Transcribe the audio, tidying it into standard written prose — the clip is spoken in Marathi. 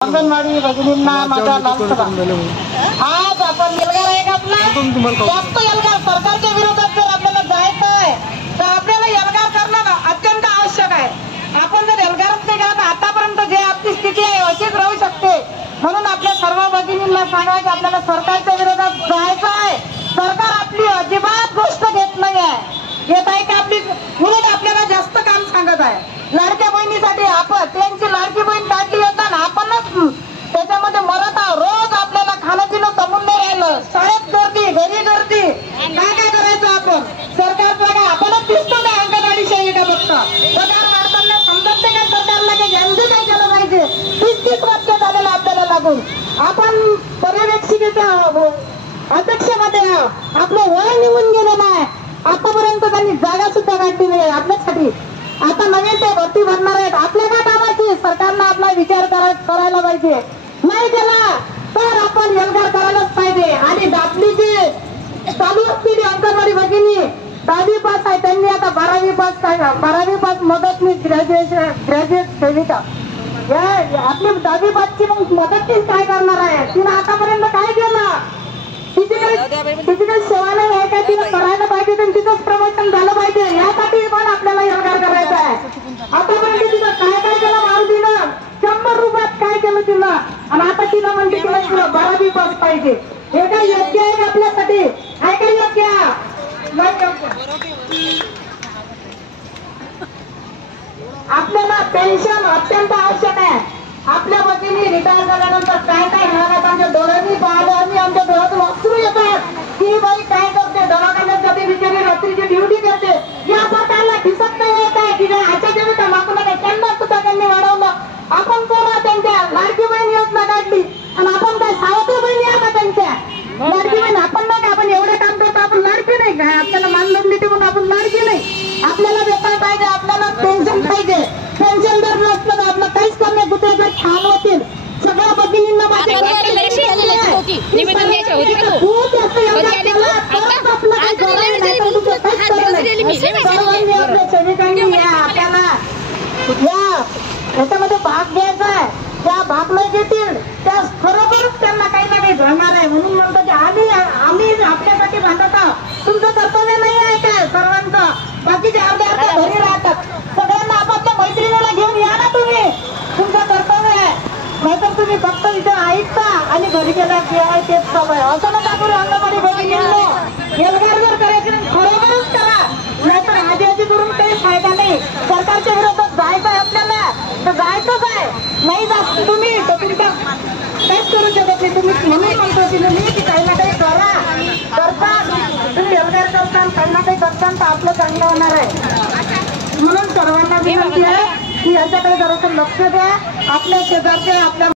अंगणवाडी भगिनींना माझा लाभ आज आपण एल्गार आहे का आपला जास्त एल्गार सरकारच्या विरोधात जर आपल्याला जायचं आहे तर आपल्याला एल्गार करणं अत्यंत आवश्यक आहे। आपण जर एल्गारच नाही केला तर आतापर्यंत जे आपली स्थिती आहे अशीच राहू शकते। म्हणून आपल्या सर्व भगिनींना सांगायचं की आपल्याला सरकारच्या विरोधात जायचं आहे। सरकार आपली अजिबात गोष्ट घेत नाही आहे, येत आहे की आपली म्हणून आपल्याला जास्त काम सांगत आहे। लाडक्या बहिणीसाठी आपण त्यांची लाडकी बहीण काढली होता ना, आपणच त्याच्यामध्ये मरत आहोत। रोज आपल्याला खाणं पिणं जमून नाही राहिलं, शाळेत गर्दी घरी गर्दी, काय करायचं आपण? सरकार बघा आपणच दिसतो ना अंगणवाडी सेविका फक्त पगार वाढताना समजत नाही का सरकारला की यांनी काय केलं पाहिजे। 30 वर्ष झालेलं आपल्याला लागून आपण पर्यवेक्षिकेच्या अध्यक्षमध्ये आपलं वय निघून गेलेलं आहे। आतापर्यंत त्यांनी जागा सुद्धा काढली नाही आपल्यासाठी। आता नवीन ते भरती भरणार आहेत, आपल्या काय कामाची? सरकारनं आपला विचार करायला पाहिजे। नाही केला तर आपण एल्गार करायलाच पाहिजे। आणि आपली जी चालू असलेली अंगणवाडी भगिनी 10वी पास आहे, त्यांनी आता 12वी पास मदतनीस ग्रॅज्युएट सेविका आपली 10वी पासची मग मदतनीस काय करणार आहे? तिने आतापर्यंत काय केलं? तिची काही सेवा नाही आहे का? तिने करायला पाहिजे, तिचंच प्रमोशन झालं पाहिजे। यासाठी पण आपल्याला एल्गार करायचा आहे। आतापर्यंत तिनं काय केलं? मारुतीनं 100 रुपयात काय केलं तिनं, आणि आता तिला म्हणते तिला 12वी पास पाहिजे। हे काय योग्य आहे का आपल्यासाठी? आहे का योग्य? आपल्याला पेन्शन अत्यंत आवश्यक आहे। आपल्या भगिनी रिटायर झाल्यानंतर काय घरात आमच्या डोळ्यांनी पाहिलं आणि आमच्या डोळ्यातून अश्रू येतात की बाई काय करते, दवाखान्यात जाते बिचारी, रात्रीची ड्युटी करते। या सरकारला दिसत नाही येत आहे की आजच्या जेव्हा मागून त्यांना सुद्धा त्यांनी वाढवलं। आपण कोण त्यांच्या लाडकी बहीण योजना काढली आणि आपण काय सावत्र बहिणी आहे का त्यांच्या? लाडकी बहीण आपण नाही का? आपण एवढे काम करतो, आपण लाडकी नाही काय? आपल्याला मानधन देते म्हणून आपण लाडकी नाही? आपल्याला वेतन पाहिजे, आपल्याला पेन्शन पाहिजे। पेन्शन जर नसलं तर आपलं काहीच करणे कुठे जर छान होतील सगळ्या भगिनींना याच्यामध्ये भाग घ्यायचा आहे। त्या भाग नाही घेतील त्या खरोखरच त्यांना काही ना काही घडणार आहे। म्हणून म्हणतो की आम्ही आपल्यासाठी भांडत आहोत। तुमचं कर्तव्य नाही आहे काय सर्वांचं? बाकीचे अर्ध्या घरी राहतात, सगळ्यांना आपापल्या मैत्रिणीला घेऊन या ना तुम्ही, तुमचं कर्तव्य आहे। नाहीतर तुम्ही फक्त इथे ऐकता आणि घरी गेला जे आहे तेच सवय असं नका करू। अंगणवाडी भगिनींनो एल्गार जर करायची खरोखरच करा, नाहीतर आजी करून काही फायदा नाही। सरकारच्या विरोधात जायचं आहे आपल्याला तर जायचंच आहे। नाही जास्त तुम्ही तर तुमचं काहीच करू शकत नाही। तुम्ही म्हणून म्हणतो की मी की काही ना काही करता तुम्ही एल्गार करता, काही ना काही करता तर आपलं चांगलं होणार आहे। म्हणून सर्वांना विनंती आहे की याच्याकडे जरासं लक्ष द्या। आपल्या शेजारच्या आपल्या